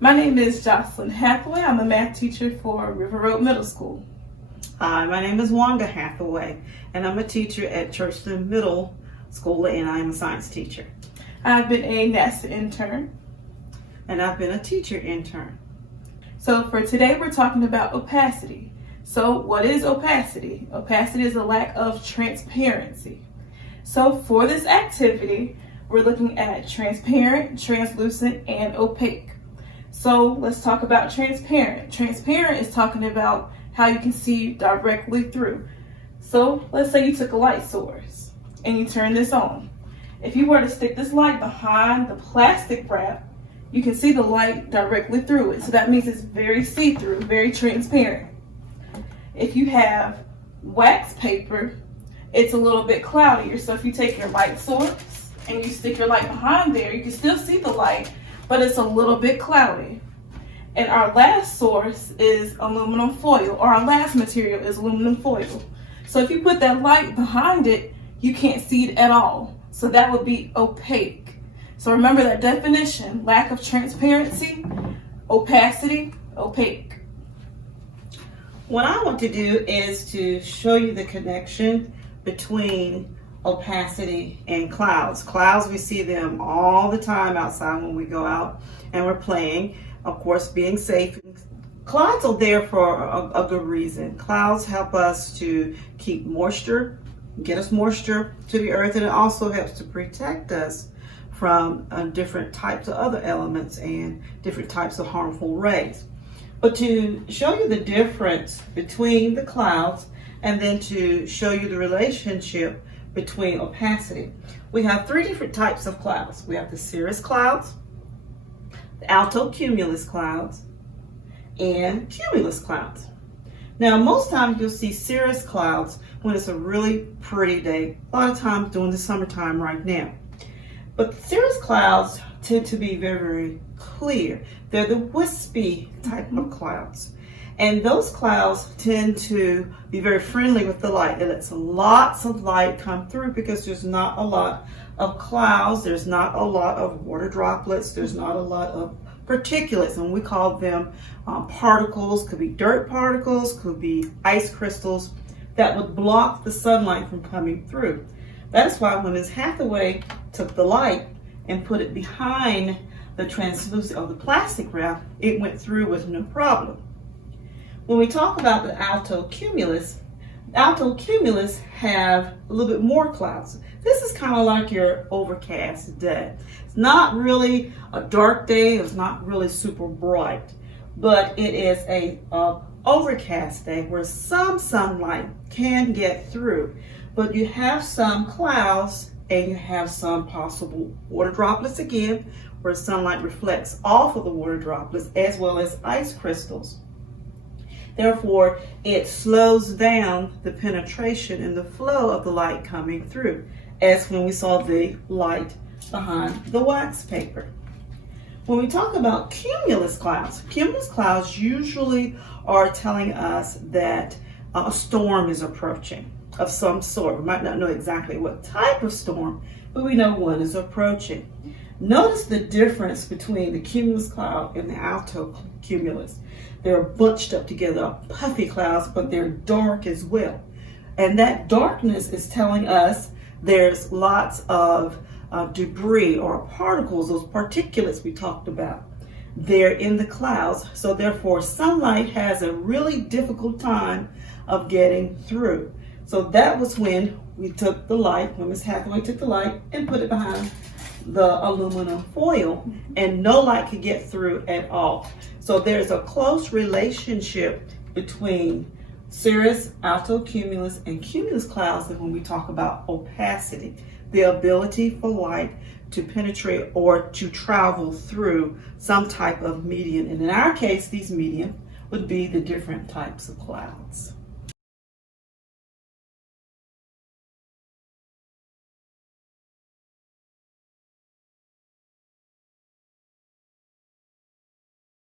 My name is Joselyn Hathaway. I'm a math teacher for River Road Middle School. Hi, my name is Wanda Hathaway, and I'm a teacher at Churchland Middle School, and I'm a science teacher. I've been a NASA intern. And I've been a teacher intern. So for today, we're talking about opacity. So what is opacity? Opacity is a lack of transparency. So for this activity, we're looking at transparent, translucent, and opaque. So let's talk about transparent. Transparent is talking about how you can see directly through. So let's say you took a light source and you turn this on. If you were to stick this light behind the plastic wrap, you can see the light directly through it. So that means it's very see-through, very transparent. If you have wax paper, it's a little bit cloudier. So if you take your light source and you stick your light behind there, you can still see the light, but it's a little bit cloudy. And our last source is aluminum foil, or our last material is aluminum foil. So if you put that light behind it, you can't see it at all. So that would be opaque. So remember that definition: lack of transparency, opacity, opaque. What I want to do is to show you the connection between opacity and clouds. Clouds, we see them all the time outside when we go out and we're playing, of course, being safe. Clouds are there for a good reason. Clouds help us to keep moisture, get us moisture to the earth, and it also helps to protect us from different types of other elements and different types of harmful rays. But to show you the difference between the clouds and then to show you the relationship between opacity, we have three different types of clouds. We have the cirrus clouds, the Altocumulus clouds, and cumulus clouds. Now, most times you'll see cirrus clouds when it's a really pretty day, a lot of times during the summertime right now. But the cirrus clouds tend to be very, very clear. They're the wispy type of clouds. And those clouds tend to be very friendly with the light. It lets lots of light come through because there's not a lot of clouds. There's not a lot of water droplets. There's not a lot of particulates, and we call them particles. Could be dirt particles, could be ice crystals that would block the sunlight from coming through. That's why when Ms. Hathaway took the light and put it behind the translucent or the plastic wrap, it went through with no problem. When we talk about the Altocumulus have a little bit more clouds. This is kind of like your overcast day. It's not really a dark day. It's not really super bright, but it is a overcast day where some sunlight can get through, but you have some clouds and you have some possible water droplets again, where sunlight reflects off of the water droplets, as well as ice crystals. Therefore, it slows down the penetration and the flow of the light coming through, as when we saw the light behind the wax paper. When we talk about cumulus clouds usually are telling us that a storm is approaching of some sort. We might not know exactly what type of storm, but we know one is approaching. Notice the difference between the cumulus cloud and the altocumulus. They're bunched up together, puffy clouds, but they're dark as well. And that darkness is telling us there's lots of debris or particles, those particulates we talked about. They're in the clouds, so therefore sunlight has a really difficult time of getting through. So that was when we took the light, when Ms. Hathaway took the light and put it behind the aluminum foil, and no light could get through at all. So there's a close relationship between cirrus, altocumulus, and cumulus clouds when we talk about opacity, the ability for light to penetrate or to travel through some type of medium. And in our case, these medium would be the different types of clouds.